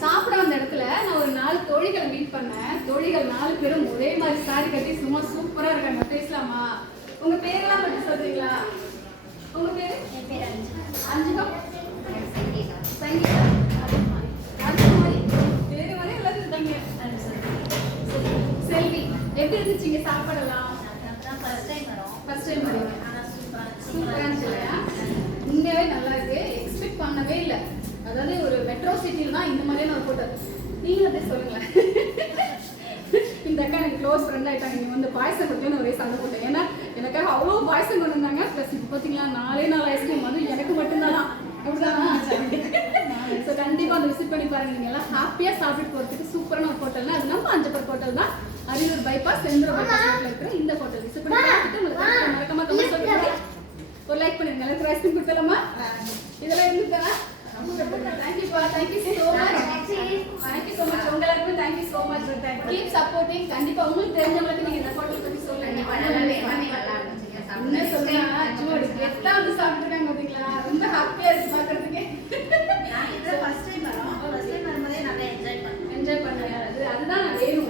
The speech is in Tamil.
சாப்பிட வந்த இடத்துல நான் ஒரு 4 தோழிகளை மீட் பண்ணேன். தோழிகள் 4 பேரும் ஒரே மாதிரி சாரி கட்டி சும்மா சூப்பரா இருக்காங்க. பேசலாமா? உங்க பேரெல்லாம் மட்டும் சொல்றீங்களா? உங்க பேரு? என் பேர் அஞ்சுகம். சங்கீதா. சங்கீதா. ராஜகுமாரி. பேரு மாதிரி எல்லாரும் இருக்காங்க. செல்வி. எப்படி இருந்துச்சுங்க சாப்பாடெல்லாம்? ஃபர்ஸ்ட் டைம் வரோம். ஃபர்ஸ்ட் டைம் வரீங்க. ஆனா சூப்பரா இருந்துச்சு இல்லையா? உண்மையாவே நல்லா இருக்கு. எக்ஸ்பெக்ட் பண்ணவே இல்லை. அதாவது ஒரு மெட்ரோ சிட்டியில் தான் இந்த மாதிரியான ஒரு ஹோட்டல். நீங்களும் அப்படியே சொல்லுங்களேன். இந்த அக்கா எனக்கு க்ளோஸ் ஃப்ரெண்ட் ஆகிட்டாங்க. நீங்கள் வந்து பாயசம் கொடுத்தேன்னு ஒரே சண்டை போட்டேன். ஏன்னா எனக்காக அவ்வளோ பாயசம் கொண்டு வந்தாங்க. ப்ளஸ் இப்போ பார்த்தீங்களா 4 ஐஸ்கிரீம் வந்து எனக்கு மட்டும்தானா அப்படிதானா? ஸோ கண்டிப்பாக அந்த விசிட் பண்ணி பாருங்க. நீங்கள் எல்லாம் ஹாப்பியாக சாப்பிட்டு போகிறதுக்கு சூப்பரான ஒரு ஹோட்டல்னா அது நம்ம அஞ்சப்பர் ஹோட்டல் தான். அரியலூர் பைபாஸ் செந்தூர் பைபாஸ் இருக்கிற இந்த ஹோட்டல் விசிட் பண்ணி பார்த்துட்டு உங்களுக்கு மறக்காம கமெண்ட் சொல்லுங்க. ஒரு லைக் பண்ணிருங்க. எல்லாருக்கும் ஐஸ்கிரீம் கொடுக்கலாமா? இதெல்லாம் இருந்துட்டா? தேங்க்யூப்பா. Thank you so much. Thank you so much. உங்க எல்லாருக்கும் thank you so much. Keep supporting. கண்டிப்பாக உங்களுக்கு தெரிஞ்சவங்களுக்கு நீங்கள் இந்த ஹோட்டல் பற்றி சொல்லுங்க. என்ன சொல்லுங்க ஜூடு கெட்டா வந்து சாப்பிட்டுருக்காங்க பார்த்தீங்களா? ரொம்ப ஹாப்பியாக இருக்கு பார்க்கறதுக்கு. ஃபர்ஸ்ட் டைம் வரோம். ஃபர்ஸ்ட் டைம் வரும்போதே நல்லா என்ஜாய் பண்ணோம். என்ஜாய் பண்ணுங்க. அதுதான் வேணும்.